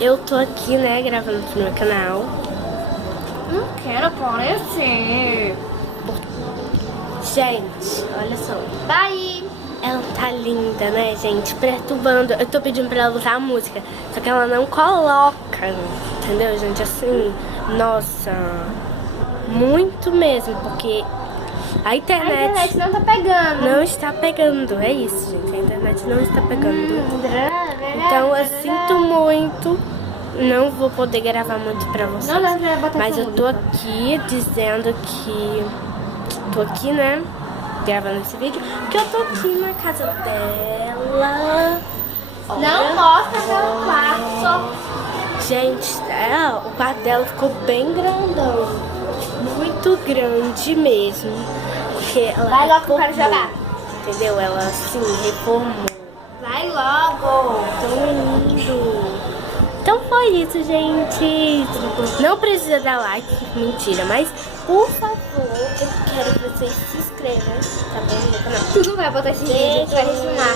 Eu tô aqui, né, gravando pro meu canal. Não quero aparecer. Gente, olha só. Bye. Ela tá linda, né, gente? Perturbando. Eu tô pedindo pra ela botar a música, só que ela não coloca, entendeu, gente? Assim, nossa, muito mesmo, porque a internet não tá pegando. não está pegando. É isso, gente. A internet não está pegando. Então eu sinto muito. Não vou poder gravar muito pra vocês. Mas eu tô aqui dizendo que... Tô aqui, né? Gravando esse vídeo. Porque eu tô aqui na casa dela. Olha. Não mostra meu quarto. Gente, o quarto dela ficou bem grandão. Muito grande mesmo. Porque ela Vai logo que eu reformou, quero jogar. entendeu? Ela assim reformou. Vai logo. Tão lindo. Então foi isso, gente. Não precisa dar like, mentira, mas por favor, eu quero que vocês se inscrevam, tá bom, no meu canal. Tu não vai botar esse vídeo, tu vai filmar.